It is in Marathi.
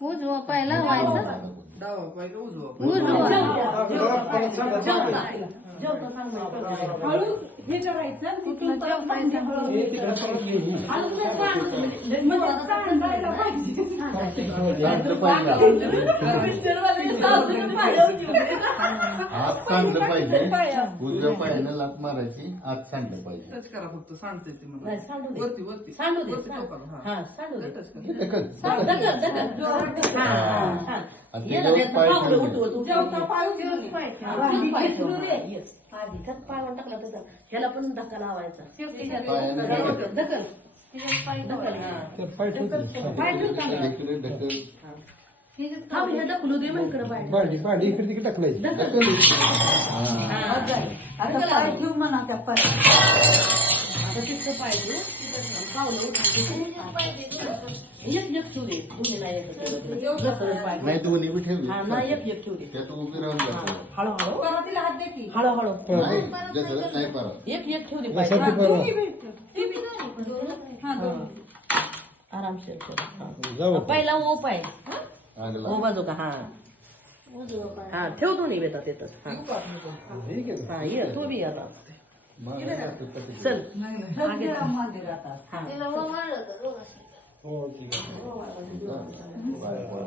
उजवा पाय लावायचा. डावा पाय का उजवा हळू हे करायचं तिथून परत पाहिजे हात सांडलं पाहिजे. उजव्या पायानं लात मारायची, हात सांडलं पाहिजे. टच करा फक्त सांडते ते मला नाही, सांडू दे. वरती वरती सांडू दे. वरती टोकाला हा सांडू दे. टच करा ढकल. आणि ये ना, त्याच्यावर पाय पावलं ठेवले. उठवत जेवता पाय उचलून आधी पाय पायावर टाकला तसा ह्याला पण धक्का लावायचा पायानं ढकल. ढकल पाय ठेवू चांगला. इकडे ढकल. थांब हे ढकलू दे मग इकडे पाय भांडी इकडे तिकडे टाकलायची. ढकल. हा. आता पाय घेऊ म्हणा त्या पाय आता तिथं पाय घेऊ पावलं एक ठेवू दे दोन्ही नाही एक पाय नाही दोन्ही बी ठेवली. हा ना एक ठेवू दे त्यात उभी राहून जातो. हळूहळू तिला हात दे की. हळूहळू नाही जसं नाही परत. एक ठेवू दे पाय जसं ते बरं. आरामशीर कर. जाऊ. पहिला ओ पाय आगला. ओ बाजू का हा हा ठेव दोन्ही बेटा तिथं हा ठीक आहे. हा ये तो बी आला मागं जातो कधी. चल आगे हा तिला वर मारलं होतं दोघांशी. हो ठीक आहे. Bye, bye.